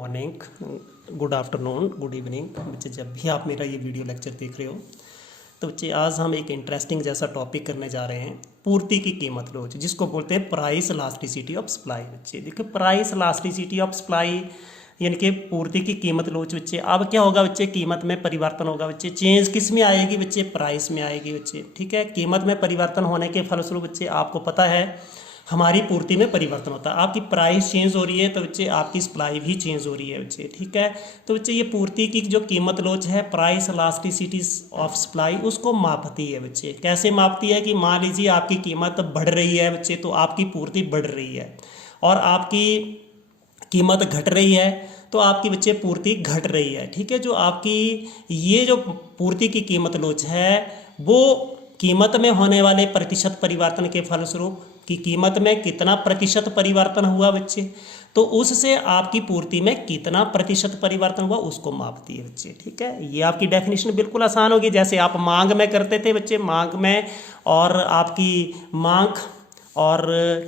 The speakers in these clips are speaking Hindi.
Morning, good afternoon, good evening बच्चे, जब भी आप मेरा ये वीडियो लेक्चर देख रहे हो। तो बच्चे आज हम एक इंटरेस्टिंग जैसा टॉपिक करने जा रहे हैं, पूर्ति की कीमत लोच, जिसको बोलते हैं प्राइस इलास्टिसिटी ऑफ सप्लाई। बच्चे देखिए, प्राइस इलास्टिसिटी ऑफ सप्लाई यानी कि पूर्ति की कीमत लोच। बच्चे अब क्या होगा बच्चे, कीमत में परिवर्तन होगा बच्चे। चेंज किस में आएगी बच्चे, प्राइस में आएगी बच्चे। ठीक है, कीमत में परिवर्तन होने के फलस्वरूप बच्चे आपको पता है हमारी पूर्ति में परिवर्तन होता है। आपकी प्राइस चेंज हो रही है तो बच्चे आपकी सप्लाई भी चेंज हो रही है बच्चे। ठीक है, तो बच्चे ये पूर्ति की जो कीमत लोच है, प्राइस इलास्टिसिटी ऑफ सप्लाई, उसको मापती है बच्चे। कैसे मापती है कि मान लीजिए आपकी कीमत बढ़ रही है बच्चे, तो आपकी पूर्ति बढ़ रही है, और आपकी कीमत घट रही है तो आपकी बच्चे पूर्ति घट रही है। ठीक है, जो आपकी ये जो पूर्ति की कीमत लोच है वो कीमत में होने वाले प्रतिशत परिवर्तन के फलस्वरूप कि कीमत में कितना प्रतिशत परिवर्तन हुआ बच्चे, तो उससे आपकी पूर्ति में कितना प्रतिशत परिवर्तन हुआ उसको मापती है बच्चे। ठीक है, ये आपकी डेफिनेशन बिल्कुल आसान होगी। जैसे आप मांग में करते थे बच्चे, मांग में और आपकी मांग और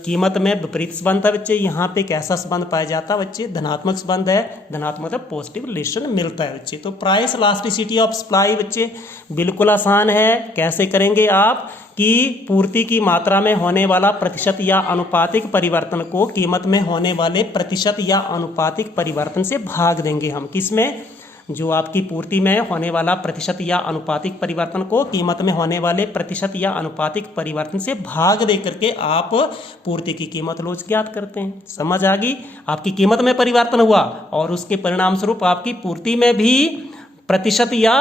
कीमत में विपरीत संबंध है बच्चे। यहाँ पे कैसा संबंध पाया जाता है बच्चे, धनात्मक संबंध है, धनात्मक मतलब पॉजिटिव रिलेशन मिलता है बच्चे। तो प्राइस इलास्टिसिटी ऑफ सप्लाई बच्चे बिल्कुल आसान है। कैसे करेंगे आप कि पूर्ति की मात्रा में होने वाला प्रतिशत या अनुपातिक परिवर्तन को कीमत में होने वाले प्रतिशत या अनुपातिक परिवर्तन से भाग देंगे हम। किसमें, जो आपकी पूर्ति में होने वाला प्रतिशत या अनुपातिक परिवर्तन को कीमत में होने वाले प्रतिशत या अनुपातिक परिवर्तन से भाग दे करके आप पूर्ति की कीमत लोच ज्ञात करते हैं। समझ आ गई, आपकी कीमत में परिवर्तन हुआ और उसके परिणाम स्वरूप आपकी पूर्ति में भी प्रतिशत या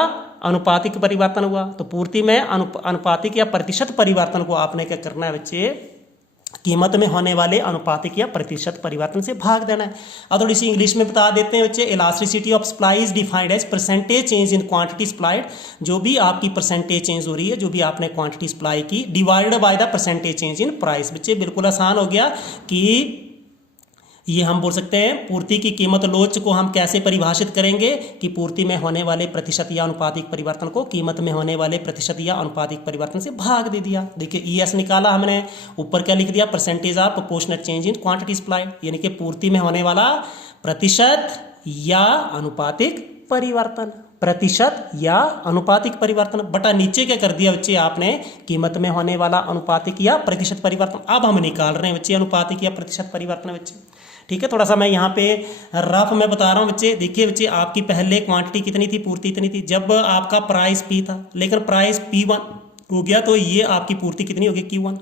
अनुपातिक परिवर्तन हुआ, तो पूर्ति में अनुपातिक या प्रतिशत परिवर्तन को आपने क्या करना है बच्चे, कीमत में होने वाले अनुपातिक या प्रतिशत परिवर्तन से भाग देना है। अब थोड़ी सी इंग्लिश में बता देते हैं बच्चे। Elasticity of supply is defined as percentage change in quantity supplied. जो भी आपकी परसेंटेज चेंज हो रही है, जो भी आपने क्वांटिटी सप्लाई की, divided by the percentage change in price. बच्चे बिल्कुल आसान हो गया कि ये हम बोल सकते हैं पूर्ति की कीमत लोच को हम कैसे परिभाषित करेंगे कि पूर्ति में होने वाले प्रतिशत या अनुपातिक परिवर्तन को कीमत में होने वाले प्रतिशत या अनुपातिक परिवर्तन से भाग दे दिया। देखिए ईएस निकाला हमने, ऊपर क्या लिख दिया, percentage of proportional change in quantity supplied, यानी कि पूर्ति में होने वाला प्रतिशत या अनुपातिक परिवर्तन, प्रतिशत या अनुपातिक परिवर्तन बटा नीचे क्या कर दिया बच्चे आपने, कीमत में होने वाला अनुपातिक या प्रतिशत परिवर्तन। अब हम निकाल रहे हैं बच्चे अनुपातिक या प्रतिशत परिवर्तन बच्चे। ठीक है, थोड़ा सा मैं यहाँ पे रफ में बता रहा हूँ बच्चे। देखिए बच्चे, आपकी पहले क्वांटिटी कितनी थी, पूर्ति इतनी थी, जब आपका प्राइस P था, लेकिन प्राइस P1 हो गया तो ये आपकी पूर्ति कितनी होगी, Q1।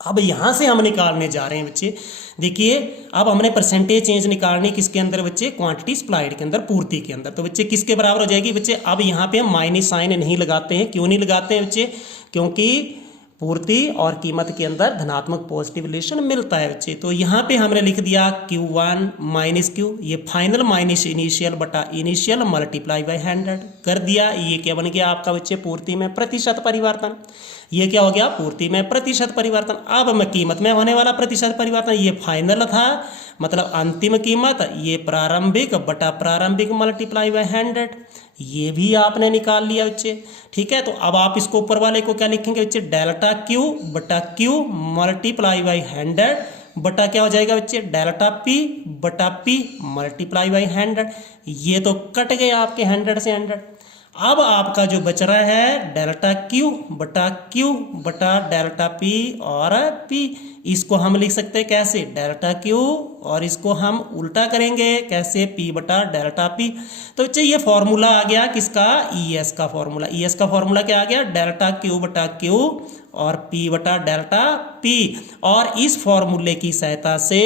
अब यहाँ से हम निकालने जा रहे हैं बच्चे। देखिए अब हमने परसेंटेज चेंज निकालनी किसके अंदर बच्चे, क्वांटिटी सप्लाइड के अंदर, पूर्ति के अंदर। तो बच्चे किसके बराबर हो जाएगी बच्चे, अब यहाँ पे हम माइनस साइन नहीं लगाते हैं। क्यों नहीं लगाते हैं बच्चे, क्योंकि पूर्ति और कीमत के अंदर धनात्मक पॉजिटिव रिलेशन मिलता है बच्चे। तो यहाँ पे हमने लिख दिया Q1 माइनस Q, ये फाइनल माइनस इनिशियल बटा इनिशियल मल्टीप्लाई बाय 100 कर दिया। ये क्या बन गया आपका बच्चे, पूर्ति में प्रतिशत परिवर्तन। ये क्या हो गया, पूर्ति में प्रतिशत परिवर्तन। अब मैं कीमत में होने वाला प्रतिशत परिवर्तन, ये फाइनल था मतलब अंतिम कीमत, ये प्रारंभिक बटा प्रारंभिक मल्टीप्लाई बाय 100, ये भी आपने निकाल लिया बच्चे। ठीक है, तो अब आप इसको ऊपर वाले को क्या लिखेंगे बच्चे, डेल्टा Q बटा Q मल्टीप्लाई बाई 100 बटा क्या हो जाएगा बच्चे, डेल्टा P बटा P मल्टीप्लाई बाई 100। ये तो कट गए आपके 100 से 100। अब आपका जो बच रहा है डेल्टा Q बटा डेल्टा P और P, इसको हम लिख सकते हैं कैसे, डेल्टा Q और इसको हम उल्टा करेंगे कैसे, P बटा डेल्टा P। तो बच्चे ये फॉर्मूला आ गया किसका, ES का फॉर्मूला। ES का फॉर्मूला क्या आ गया, डेल्टा Q बटा Q और P बटा डेल्टा P। और इस फॉर्मूले की सहायता से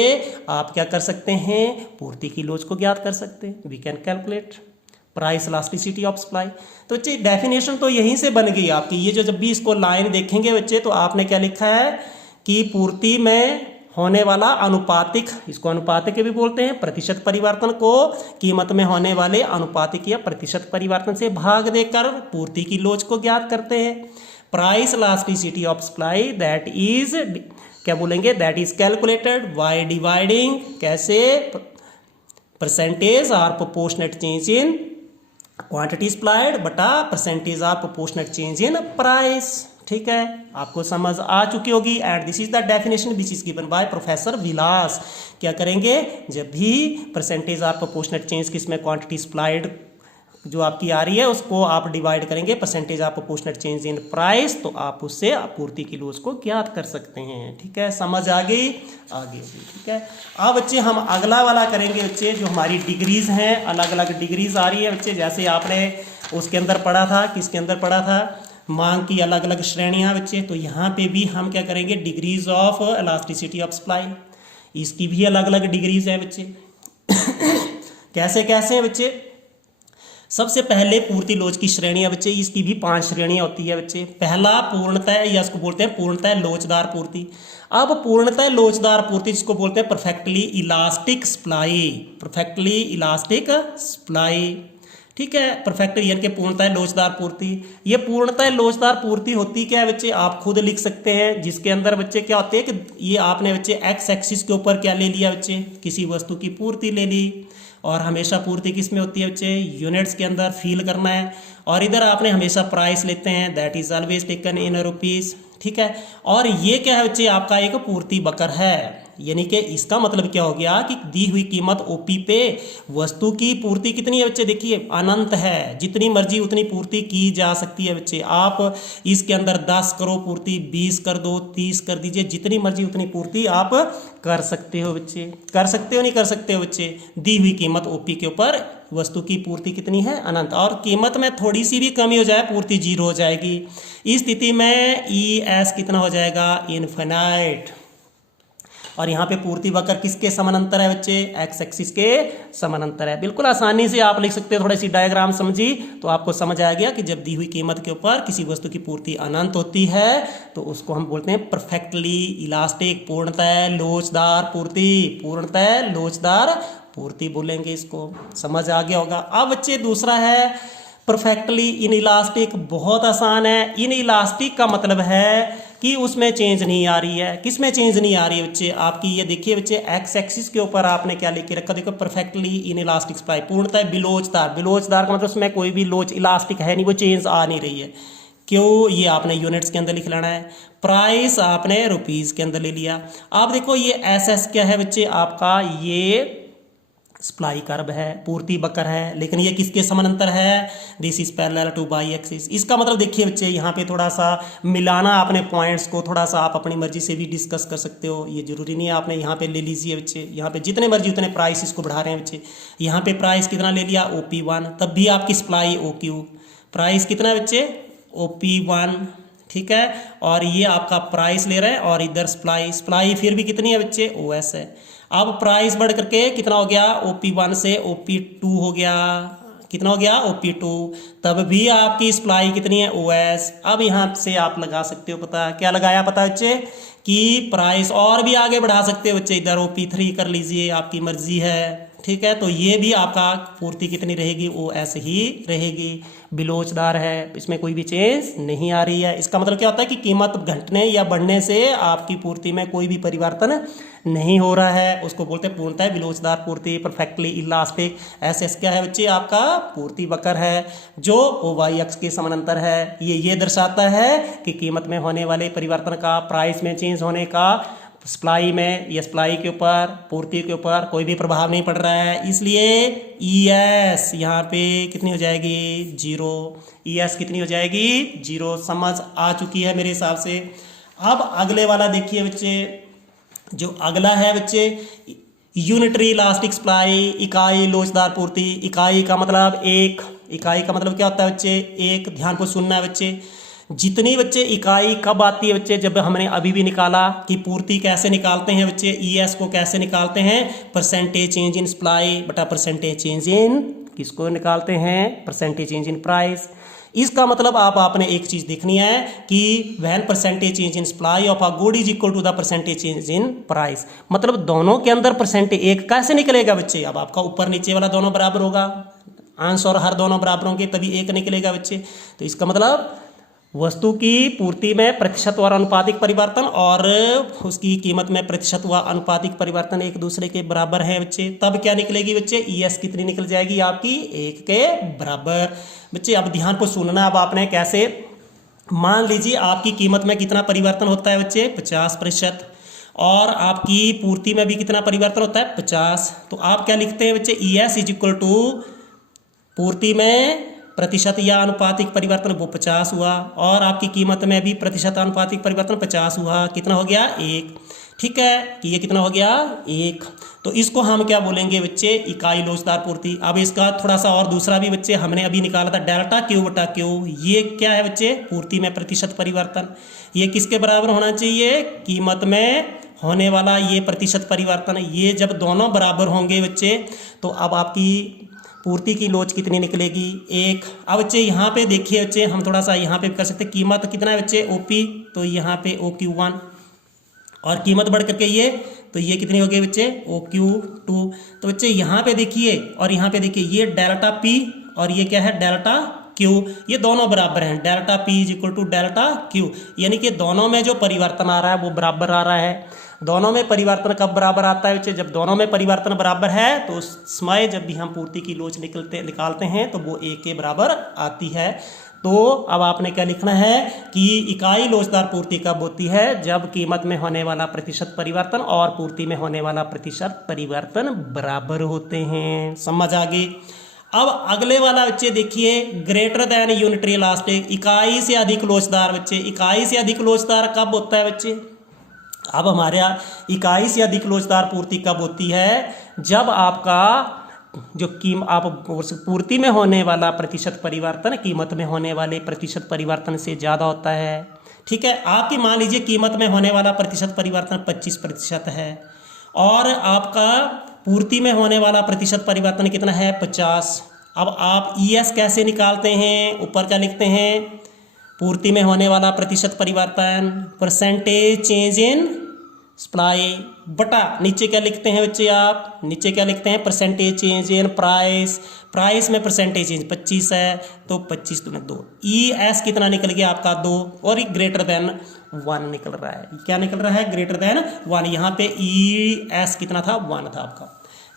आप क्या कर सकते हैं, पूर्ति की लोच को ज्ञात कर सकते हैं। We can calculate price elasticity of supply. तो बच्चे डेफिनेशन तो यहीं से बन गई आपकी। ये जो जब भी इसको लाइन देखेंगे बच्चे, तो आपने क्या लिखा है कि पूर्ति में होने वाला अनुपातिक, इसको अनुपातिक भी बोलते हैं, प्रतिशत परिवर्तन को कीमत में होने वाले अनुपातिक या प्रतिशत परिवर्तन से भाग देकर पूर्ति की लोच को ज्ञात करते हैं। Price elasticity of supply that is, क्या बोलेंगे, that is calculated by dividing कैसे, परसेंटेज और proportionate change in quantity supplied बटा percentage of proportionate change in price. ठीक है, आपको समझ आ चुकी होगी। And this is the definition which is given by professor Vilas. क्या करेंगे, जब भी परसेंटेज ऑफ प्रोपोर्शनेट चेंज किसमें क्वांटिटी सप्लाइड जो आपकी आ रही है उसको आप डिवाइड करेंगे percentage of proportionate change in price, तो आप उससे आपूर्ति की लॉस को ज्ञात कर सकते हैं। ठीक है, समझ आ गई, आगे होगी। ठीक है, अब बच्चे हम अगला वाला करेंगे बच्चे, जो हमारी डिग्रीज हैं, अलग अलग डिग्रीज आ रही है बच्चे, जैसे आपने उसके अंदर पढ़ा था, किसके अंदर पढ़ा था, मांग की अलग अलग श्रेणियां बच्चे। तो यहाँ पे भी हम क्या करेंगे, degrees of elasticity of supply, इसकी भी अलग अलग डिग्रीज हैं बच्चे। कैसे कैसे हैं बच्चे, सबसे पहले पूर्ति लोच की श्रेणियां बच्चे, इसकी भी 5 श्रेणियां होती है बच्चे। पहला पूर्णतः, या इसको बोलते हैं पूर्णतः लोचदार पूर्ति। अब पूर्णतः लोचदार पूर्ति जिसको बोलते हैं perfectly elastic supply, perfectly elastic supply. ठीक है, परफेक्ट यानी कि पूर्णतः लोचदार पूर्ति। ये पूर्णतः लोचदार पूर्ति होती क्या है बच्चे, आप खुद लिख सकते हैं, जिसके अंदर बच्चे क्या होते हैं कि ये आपने बच्चे एक्स एक्सिस के ऊपर क्या ले लिया बच्चे, किसी वस्तु की पूर्ति ले ली, और हमेशा पूर्ति किस में होती है बच्चे, यूनिट्स के अंदर फील करना है। और इधर आपने हमेशा प्राइस लेते हैं, that is always taken in rupees. ठीक है, और ये क्या है बच्चे, आपका एक पूर्ति बकर है, यानी कि इसका मतलब क्या हो गया कि दी हुई कीमत ओपी पे वस्तु की पूर्ति कितनी है बच्चे, देखिए अनंत है, जितनी मर्जी उतनी पूर्ति की जा सकती है बच्चे। आप इसके अंदर 10 करो पूर्ति, 20 कर दो, 30 कर दीजिए, जितनी मर्जी उतनी पूर्ति आप कर सकते हो बच्चे। कर सकते हो नहीं कर सकते हो बच्चे, दी हुई कीमत ओपी के ऊपर वस्तु की पूर्ति कितनी है, अनंत। और कीमत में थोड़ी सी भी कमी हो जाए पूर्ति 0 हो जाएगी। इस स्थिति में ES कितना हो जाएगा, इनफिनाइट। और यहाँ पे पूर्ति वक्र किसके समानांतर है बच्चे, एक्स एक्सिस के समानांतर है। बिल्कुल आसानी से आप लिख सकते हो, थोड़ी सी डायग्राम समझी तो आपको समझ आ गया कि जब दी हुई कीमत के ऊपर किसी वस्तु की पूर्ति अनंत होती है तो उसको हम बोलते हैं परफेक्टली इलास्टिक, पूर्णतः लोचदार पूर्ति, पूर्णतः लोचदार पूर्ति बोलेंगे इसको। समझ आ गया होगा। अब बच्चे दूसरा है परफेक्टली इन इलास्टिक, बहुत आसान है। इन इलास्टिक का मतलब है कि उसमें चेंज नहीं आ रही है। किस में चेंज नहीं आ रही है बच्चे, आपकी ये देखिए बच्चे एक्स एक्सिस के ऊपर आपने क्या लिख के रखा, देखो परफेक्टली इन इलास्टिक सप्लाई, पूर्णतः बिलोचदार। बिलोचदार का मतलब उसमें कोई भी लोच इलास्टिक है नहीं, वो चेंज आ नहीं रही है। क्यों, ये आपने यूनिट्स के अंदर लिख लेना है। प्राइस आपने रुपीज़ के अंदर ले लिया। आप देखो ये SS क्या है बच्चे, आपका ये सप्लाई कर्व है, पूर्ति बकर है, लेकिन ये किसके समानांतर है, this is parallel two by axis. इसका मतलब देखिए बच्चे, यहाँ पे थोड़ा सा मिलाना आपने पॉइंट्स को, थोड़ा सा आप अपनी मर्जी से भी डिस्कस कर सकते हो, ये जरूरी नहीं है आपने यहाँ पे ले लीजिए बच्चे। यहाँ पे जितने मर्जी उतने प्राइस इसको बढ़ा रहे हैं बच्चे। यहाँ पे प्राइस कितना ले लिया, OP1, तब भी आपकी सप्लाई OQ। प्राइस कितना बच्चे, OP1, ठीक है, और ये आपका प्राइस ले रहे हैं, और इधर सप्लाई, सप्लाई फिर भी कितनी है बच्चे, OS है। अब प्राइस बढ़ करके कितना हो गया, OP1 से OP2 हो गया, कितना हो गया, OP2, तब भी आपकी सप्लाई कितनी है, OS। अब यहाँ से आप लगा सकते हो पता, क्या लगाया पता बच्चे, कि प्राइस और भी आगे बढ़ा सकते हो बच्चे, इधर OP3 कर लीजिए, आपकी मर्जी है। ठीक है, तो ये भी आपका पूर्ति कितनी रहेगी, OS ही रहेगी, बिलोचदार है, इसमें कोई भी चेंज नहीं आ रही है। इसका मतलब क्या होता है कि कीमत घटने या बढ़ने से आपकी पूर्ति में कोई भी परिवर्तन नहीं हो रहा है, उसको बोलते हैं पूर्णतः बिलोचदार पूर्ति, परफेक्टली इलास्टिक। SS क्या है बच्चे, आपका पूर्ति वक्र है जो OY अक्ष के समानांतर है। ये दर्शाता है कि कीमत में होने वाले परिवर्तन का, प्राइस में चेंज होने का सप्लाई में या सप्लाई के ऊपर, पूर्ति के ऊपर कोई भी प्रभाव नहीं पड़ रहा है। इसलिए ES यहाँ पे कितनी हो जाएगी, 0। ES कितनी हो जाएगी, 0। समझ आ चुकी है मेरे हिसाब से। अब अगले वाला देखिए बच्चे, जो अगला है बच्चे यूनिटरी इलास्टिक सप्लाई, इकाई लोचदार पूर्ति। इकाई का मतलब एक, इकाई का मतलब क्या होता है बच्चे, एक। ध्यान को सुनना है बच्चे। जितनी बच्चे इकाई कब आती है बच्चे, जब हमने अभी भी निकाला कि पूर्ति कैसे निकालते हैं बच्चे, ES को कैसे निकालते हैं, परसेंटेज चेंज इन सप्लाई बटा परसेंटेज चेंज इन, किसको निकालते हैं, परसेंटेज चेंज इन प्राइस। इसका मतलब आपने एक चीज देखनी है कि when percentage change in supply of a good is equal to the percentage change in price, मतलब दोनों के अंदर परसेंटेज एक कैसे निकलेगा बच्चे, अब आपका ऊपर नीचे वाला दोनों बराबर होगा, अंश और हर दोनों बराबर होंगे तभी एक निकलेगा बच्चे। तो इसका मतलब वस्तु की पूर्ति में प्रतिशत व अनुपातिक परिवर्तन और उसकी कीमत में प्रतिशत व अनुपातिक परिवर्तन एक दूसरे के बराबर है बच्चे, तब क्या निकलेगी बच्चे, ES कितनी निकल जाएगी आपकी, 1 के बराबर। बच्चे अब ध्यान को सुनना, अब आपने कैसे मान लीजिए आपकी कीमत में कितना परिवर्तन होता है बच्चे, 50%, और आपकी पूर्ति में भी कितना परिवर्तन होता है, 50। तो आप क्या लिखते हैं बच्चे, E S is equal to पूर्ति में प्रतिशत या अनुपातिक परिवर्तन वो 50 हुआ, और आपकी कीमत में भी प्रतिशत अनुपातिक परिवर्तन 50 हुआ, कितना हो गया, 1। ठीक है, कि ये कितना हो गया, 1। तो इसको हम क्या बोलेंगे बच्चे, इकाई लोचदार पूर्ति। अब इसका थोड़ा सा और दूसरा भी बच्चे हमने अभी निकाला था, डेल्टा क्यू बटा क्यू, ये क्या है बच्चे, पूर्ति में प्रतिशत परिवर्तन। ये किसके बराबर होना चाहिए, कीमत में होने वाला ये प्रतिशत परिवर्तन। ये जब दोनों बराबर होंगे बच्चे, तो अब आपकी पूर्ति की लोच कितनी निकलेगी, 1। अब बच्चे यहाँ पे देखिए बच्चे, हम थोड़ा सा यहाँ पे कर सकते हैं, कीमत कितना है बच्चे, ओपी, तो यहाँ पे OQ1, और कीमत बढ़ करके ये, तो ये कितनी हो गई बच्चे, OQ2। तो बच्चे यहाँ पे देखिए और यहाँ पे देखिए, ये डेल्टा P और ये क्या है, डेल्टा Q, ये दोनों बराबर हैं, delta P is equal to delta Q, यानी कि दोनों में जो परिवर्तन आ रहा है वो बराबर आ रहा है। दोनों में परिवर्तन कब बराबर आता है बच्चे, जब दोनों में परिवर्तन बराबर है, तो उस समय जब भी हम पूर्ति की लोच निकालते हैं तो वो 1 के बराबर आती है। तो अब आपने क्या लिखना है कि इकाई लोचदार पूर्ति कब होती है, जब कीमत में होने वाला प्रतिशत परिवर्तन और पूर्ति में होने वाला प्रतिशत परिवर्तन बराबर होते हैं। समझ आ गई। अब अगले वाला बच्चे देखिए, ग्रेटर देन यूनिटरी इलास्टिक, इकाई से अधिक लोचदार। बच्चे इकाई से अधिक लोचदार कब होता है बच्चे, अब हमारे यहाँ इकाई से अधिक लोचदार पूर्ति कब होती है, जब आपका जो आप पूर्ति में होने वाला प्रतिशत परिवर्तन कीमत में होने वाले प्रतिशत परिवर्तन से ज़्यादा होता है। ठीक है, आपकी मान लीजिए कीमत में होने वाला प्रतिशत परिवर्तन 25% है, और आपका पूर्ति में होने वाला प्रतिशत परिवर्तन कितना है, 50। अब आप ES कैसे निकालते हैं, ऊपर क्या लिखते हैं, पूर्ति में होने वाला प्रतिशत परिवर्तन, परसेंटेज चेंज इन सप्लाई, बटा नीचे क्या लिखते हैं बच्चे, आप नीचे क्या लिखते हैं, percentage change in price. Price में परसेंटेज चेंज 25 है, तो 25 दूनी 2, ES कितना निकल गया आपका 2, और ये ग्रेटर देन 1 निकल रहा है। क्या निकल रहा है, ग्रेटर देन 1। यहाँ पे ES कितना था, 1 था आपका,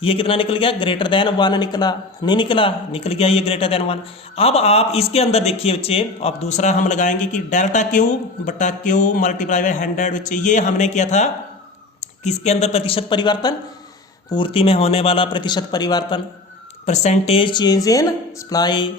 ये कितना निकल गया, ग्रेटर देन 1 निकला, नहीं निकला, निकल गया ये ग्रेटर देन 1। अब आप इसके अंदर देखिए बच्चे, अब दूसरा हम लगाएंगे कि डेल्टा Q बटा Q मल्टीप्लाई बाय 100। बच्चे ये हमने किया था किसके अंदर, प्रतिशत परिवर्तन, पूर्ति में होने वाला प्रतिशत परिवर्तन, percentage change in supply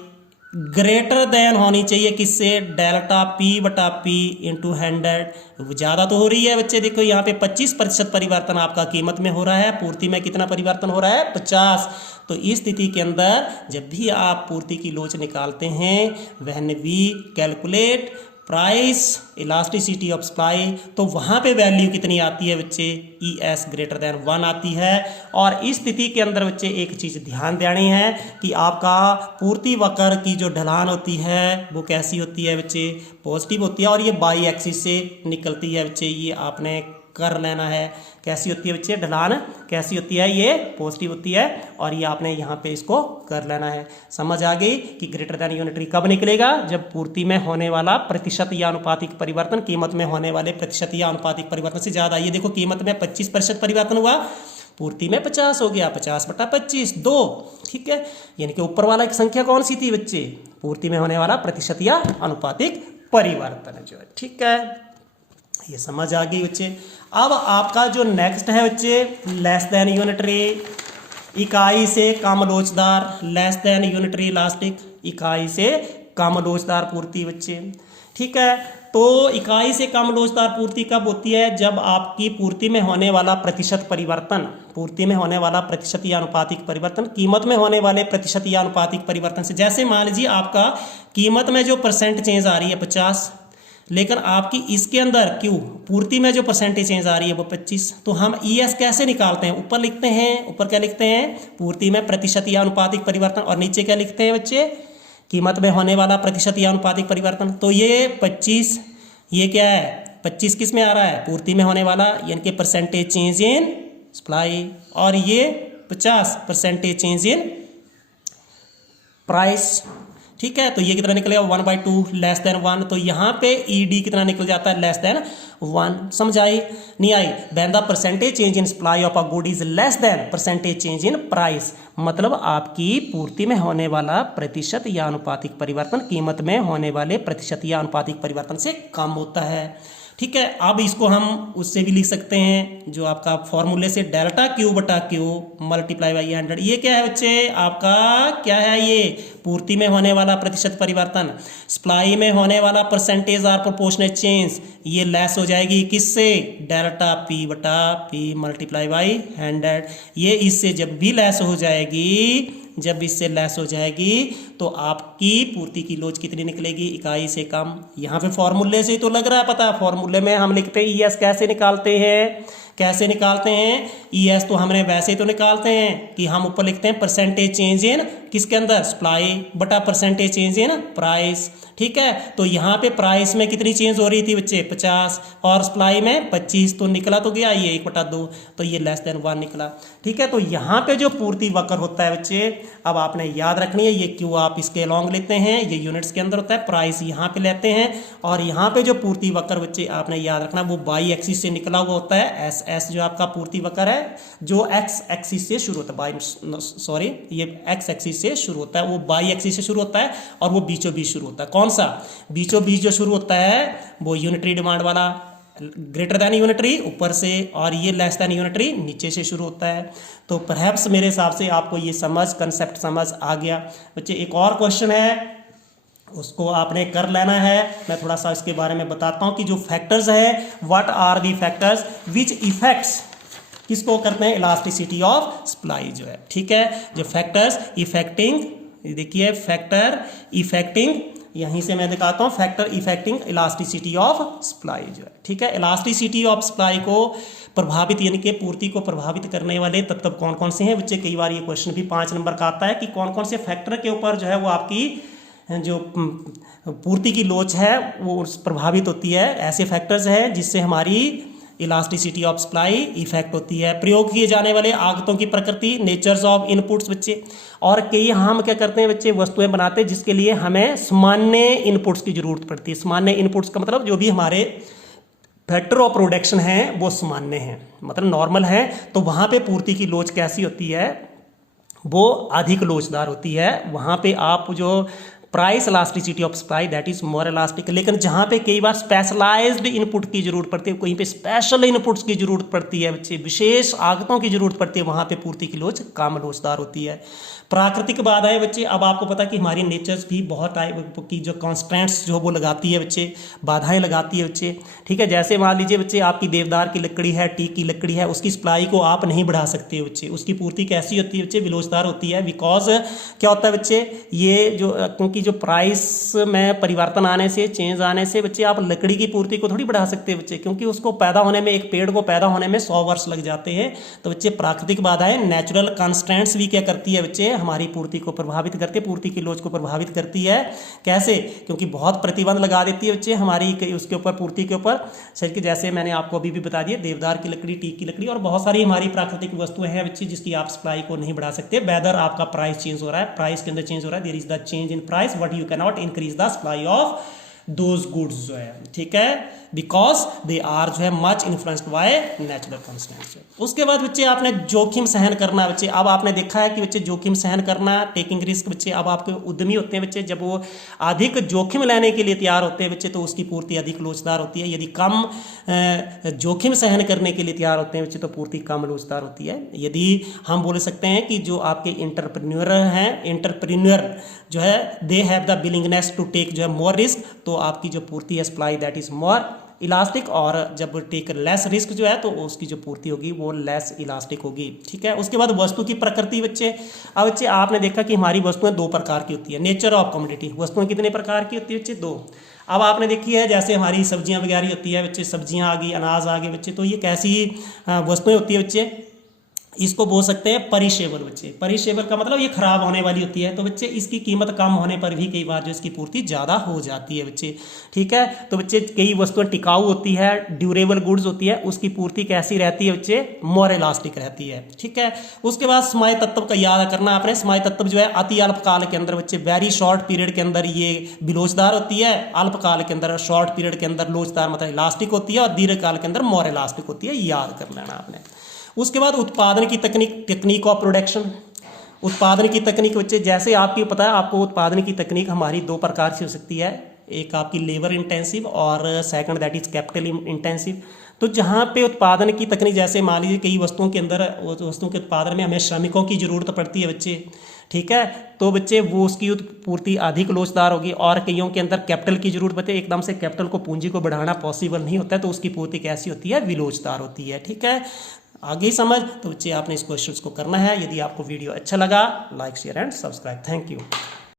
greater than होनी चाहिए किससे, डेल्टा P बटा P इंटू 100। ज़्यादा तो हो रही है बच्चे, देखो यहाँ पे 25% परिवर्तन आपका कीमत में हो रहा है, पूर्ति में कितना परिवर्तन हो रहा है, 50। तो इस स्थिति के अंदर जब भी आप पूर्ति की लोच निकालते हैं, when we calculate price elasticity of supply, तो वहाँ पे वैल्यू कितनी आती है बच्चे, ES ग्रेटर देन 1 आती है। और इस स्थिति के अंदर बच्चे एक चीज़ ध्यान देनी है कि आपका पूर्ति वक्र की जो ढलान होती है वो कैसी होती है बच्चे, पॉजिटिव होती है, और ये बाई एक्सिस से निकलती है बच्चे, ये आपने कर लेना है। कैसी होती है बच्चे, ढलान कैसी होती है, ये पॉजिटिव होती है, और ये आपने यहाँ पे इसको कर लेना है। समझ आ गई कि ग्रेटर देन यूनिटरी कब निकलेगा, जब पूर्ति में होने वाला प्रतिशत या अनुपातिक परिवर्तन कीमत में होने वाले प्रतिशत या अनुपातिक परिवर्तन से ज़्यादा। ये देखो कीमत में 25% परिवर्तन हुआ, पूर्ति में 50 हो गया, 50 बटा 25 2। ठीक है, यानी कि ऊपर वाला एक संख्या कौन सी थी बच्चे, पूर्ति में होने वाला प्रतिशत या अनुपातिक परिवर्तन जो है। ठीक है, ये समझ आ गई बच्चे। अब आपका जो नेक्स्ट है बच्चे, लेस देन यूनिटरी, इकाई से कम लोचदार, लेस देन यूनिटरी इलास्टिक, इकाई से कम लोचदार पूर्ति बच्चे। ठीक है, तो इकाई से कम लोचदार पूर्ति कब होती है, जब आपकी पूर्ति में होने वाला प्रतिशत परिवर्तन, पूर्ति में होने वाला प्रतिशत या अनुपातिक परिवर्तन कीमत में होने वाले प्रतिशत या अनुपातिक परिवर्तन से, जैसे मान लीजिए आपका कीमत में जो परसेंट चेंज आ रही है 50, लेकिन आपकी इसके अंदर क्यों पूर्ति में जो परसेंटेज चेंज आ रही है वो 25। तो हम ES कैसे निकालते हैं, ऊपर लिखते हैं, ऊपर क्या लिखते हैं, पूर्ति में प्रतिशत या अनुपातिक परिवर्तन, और नीचे क्या लिखते हैं बच्चे, कीमत में होने वाला प्रतिशत या अनुपातिक परिवर्तन। तो ये 25, ये क्या है, 25 किस में आ रहा है, पूर्ति में होने वाला, यानी कि परसेंटेज चेंज इन सप्लाई, और ये 50 परसेंटेज चेंज इन प्राइस। ठीक है, तो ये कितना निकलेगा 1/2 लेस देन 1, तो यहाँ पे ED कितना निकल जाता है लेस देन 1। समझ आई नहीं आई? When the percentage change in supply of a good is less than percentage change in price, मतलब आपकी पूर्ति में होने वाला प्रतिशत या अनुपातिक परिवर्तन कीमत में होने वाले प्रतिशत या अनुपातिक परिवर्तन से कम होता है। ठीक है, अब इसको हम उससे भी लिख सकते हैं, जो आपका फॉर्मूले से डेल्टा Q बटा Q मल्टीप्लाई बाई 100। ये क्या है बच्चे? आपका क्या है? ये पूर्ति में होने वाला प्रतिशत परिवर्तन, सप्लाई में होने वाला परसेंटेज आर प्रोपोर्शनेट चेंज, ये लेस हो जाएगी किससे? डेल्टा P बटा P मल्टीप्लाई बाई 100। ये इससे जब भी लेस हो जाएगी, जब इससे लेस हो जाएगी तो आपकी पूर्ति की लोच कितनी निकलेगी? इकाई से कम। यहाँ पे फॉर्मूले से तो लग रहा है पता, फॉर्मूले में हम लिखते हैं ES कैसे निकालते हैं? कैसे निकालते हैं ES? तो हमने वैसे तो निकालते हैं कि हम ऊपर लिखते हैं परसेंटेज चेंज इन किसके अंदर? सप्लाई बटा परसेंटेज चेंज इन प्राइस। ठीक है, तो यहाँ पे प्राइस में कितनी चेंज हो रही थी बच्चे? 50, और सप्लाई में 25, तो निकला तो गया ये 1/2, तो ये लेस देन 1 निकला। ठीक है, तो यहाँ पे जो पूर्ति वक्र होता है बच्चे, अब आपने याद रखनी है, ये Q आप इसके लॉन्ग लेते हैं, ये यूनिट्स के अंदर होता है, प्राइस यहाँ पे लेते हैं, और यहाँ पे जो पूर्ति वक्र बच्चे आपने याद रखना वो बाई एक्सिस से निकला हुआ होता है। एस जो आपका पूर्ति वक्र है, जो एक्स एक्सिस से शुरू होता है, ये एक्स एक्सिस से शुरू होता है, वो बाई एक्सिस से शुरू होता है, और वो बीचों बीच शुरू होता है। कौन सा? बीचों बीच जो शुरू होता है वो यूनिटरी डिमांड वाला, ग्रेटर दैन यूनिटरी ऊपर से, और ये लेस दैन यूनिटरी नीचे से शुरू होता है। तो परहैप्स मेरे हिसाब से आपको ये कंसेप्ट समझ आ गया बच्चे। एक और क्वेश्चन है, उसको आपने कर लेना है। मैं थोड़ा सा इसके बारे में बताता हूं कि जो फैक्टर्स है, what are the factors which affects किसको करते हैं? इलास्टिसिटी ऑफ सप्लाई जो है। ठीक है, जो फैक्टर्स इफेक्टिंग, देखिए फैक्टर इफेक्टिंग, यहीं से मैं दिखाता हूं, factor affecting elasticity of supply जो है। ठीक है, इलास्टिसिटी ऑफ सप्लाई को प्रभावित, यानी कि पूर्ति को प्रभावित करने वाले तत्व कौन कौन से हैं बच्चे? कई बार ये क्वेश्चन भी 5 नंबर का आता है कि कौन कौन से फैक्टर के ऊपर जो है वो आपकी जो पूर्ति की लोच है वो प्रभावित होती है। ऐसे फैक्टर्स हैं जिससे हमारी इलास्टिसिटी ऑफ सप्लाई इफेक्ट होती है। प्रयोग किए जाने वाले आगतों की प्रकृति, नेचर्स ऑफ इनपुट्स बच्चे, और कई हम क्या करते हैं बच्चे? वस्तुएं बनाते हैं जिसके लिए हमें सामान्य इनपुट्स की जरूरत पड़ती है। सामान्य इनपुट्स का मतलब जो भी हमारे फैक्टर ऑफ प्रोडक्शन है वो सामान्य है, मतलब नॉर्मल है, तो वहाँ पे पूर्ति की लोच कैसी होती है? वो अधिक लोचदार होती है। वहाँ पे आप जो price elasticity of supply that is more elastic. लेकिन जहाँ पे कई बार स्पेशलाइज्ड इनपुट की जरूरत पड़ती है, कहीं पे स्पेशल इनपुट्स की जरूरत पड़ती है बच्चे, विशेष आगतों की जरूरत पड़ती है, वहाँ पे पूर्ति की लोच कम लोचदार होती है। प्राकृतिक बाधाएं बच्चे, अब आपको पता कि हमारी नेचर्स भी बहुत टाइप की जो कॉन्स्टेंट्स जो वो लगाती है बच्चे, बाधाएं लगाती है बच्चे। ठीक है, जैसे मान लीजिए बच्चे आपकी देवदार की लकड़ी है, टीक की लकड़ी है, उसकी सप्लाई को आप नहीं बढ़ा सकते बच्चे। उसकी पूर्ति कैसी होती है बच्चे? विलोचदार होती है। बिकॉज क्या होता है बच्चे, ये जो क्योंकि जो प्राइस में परिवर्तन आने से, चेंज आने से बच्चे आप लकड़ी की पूर्ति को थोड़ी बढ़ा सकते हैं बच्चे, क्योंकि उसको पैदा होने में, एक पेड़ को पैदा होने में 100 वर्ष लग जाते हैं। तो बच्चे प्राकृतिक बाधाएं, नेचुरल कॉन्स्टेंट्स भी क्या करती है बच्चे? हमारी पूर्ति को प्रभावित करती है, पूर्ति की लोच को प्रभावित करती है। कैसे? क्योंकि बहुत प्रतिबंध लगा देती है बच्चे हमारी उसके ऊपर, पूर्ति के ऊपर। सर कि जैसे मैंने आपको अभी भी बता दिया, देवदार की लकड़ी, टीक की लकड़ी और बहुत सारी हमारी प्राकृतिक वस्तुएं हैं बच्चे जिसकी आप सप्लाई को नहीं बढ़ा सकते। वेदर आपका प्राइस चेंज हो रहा है, प्राइस के अंदर चेंज हो रहा है, there is the change in price but you can not increase the supply of those goods जो है। ठीक है, बिकॉज दे आर जो है much influenced by natural constants. उसके बाद बच्चे आपने जोखिम सहन करना बच्चे। अब आपने देखा है कि बच्चे जोखिम सहन करना, टेकिंग रिस्क बच्चे, अब आपके उद्यमी होते हैं बच्चे, जब वो अधिक जोखिम लेने के लिए तैयार होते हैं बच्चे तो उसकी पूर्ति अधिक लोचदार होती है। यदि कम जोखिम सहन करने के लिए तैयार होते हैं बच्चे तो पूर्ति कम लोचदार होती है। यदि हम बोल सकते हैं कि जो आपके एंटरप्रेन्योर हैं, एंटरप्रेन्योर जो है they have the willingness to take जो है मोर रिस्क, तो आपकी जो पूर्ति है supply that is more elastic, और जब टेक लेस रिस्क जो है तो उसकी जो पूर्ति होगी वो लेस इलास्टिक होगी। ठीक है, उसके बाद वस्तु की प्रकृति बच्चे। अब बच्चे आपने देखा कि हमारी वस्तुएं 2 प्रकार की होती है। नेचर ऑफ कमोडिटी, वस्तुएं कितने प्रकार की होती है बच्चे? 2। अब आपने देखी है जैसे हमारी सब्जियां वगैरह होती है बच्चे, सब्जियां आ गई, अनाज आ गए बच्चे, तो ये कैसी वस्तुएं होती है बच्चे? इसको बोल सकते हैं परिशेबल बच्चे। परिशेबल का मतलब ये खराब होने वाली होती है, तो बच्चे इसकी कीमत कम होने पर भी कई बार जो इसकी पूर्ति ज़्यादा हो जाती है बच्चे। ठीक है, तो बच्चे कई वस्तुएं टिकाऊ होती है, ड्यूरेबल गुड्स होती है, उसकी पूर्ति कैसी रहती है बच्चे, मोर इलास्टिक रहती है। ठीक है, उसके बाद समय तत्व का याद करना आपने। समय तत्व जो है अति अल्पकाल के अंदर बच्चे वेरी शॉर्ट पीरियड के अंदर ये विलोचदार होती है, अल्पकाल के अंदर शॉर्ट पीरियड के अंदर लोचदार मतलब इलास्टिक होती है, और दीर्घकाल के अंदर मोर इलास्टिक होती है, याद कर लेना आपने। उसके बाद उत्पादन की तकनीक, टेक्निक ऑफ प्रोडक्शन। उत्पादन की तकनीक बच्चे जैसे आपकी पता है आपको, उत्पादन की तकनीक हमारी दो प्रकार से हो सकती है, एक आपकी लेबर इंटेंसिव और second that is capital intensive. तो जहाँ पे उत्पादन की तकनीक, जैसे मान लीजिए कई वस्तुओं के अंदर, वस्तुओं के उत्पादन में हमें श्रमिकों की ज़रूरत पड़ती है बच्चे। ठीक है, तो बच्चे वो उसकी पूर्ति अधिक लोचदार होगी, और कईयों के अंदर कैपिटल की जरूरत पड़ती है, एकदम से कैपिटल को, पूंजी को बढ़ाना पॉसिबल नहीं होता है, तो उसकी पूर्ति कैसी होती है, विलोचदार होती है। ठीक है, आगे समझ, तो बच्चे आपने इस क्वेश्चन को करना है। यदि आपको वीडियो अच्छा लगा, like share and subscribe. Thank you.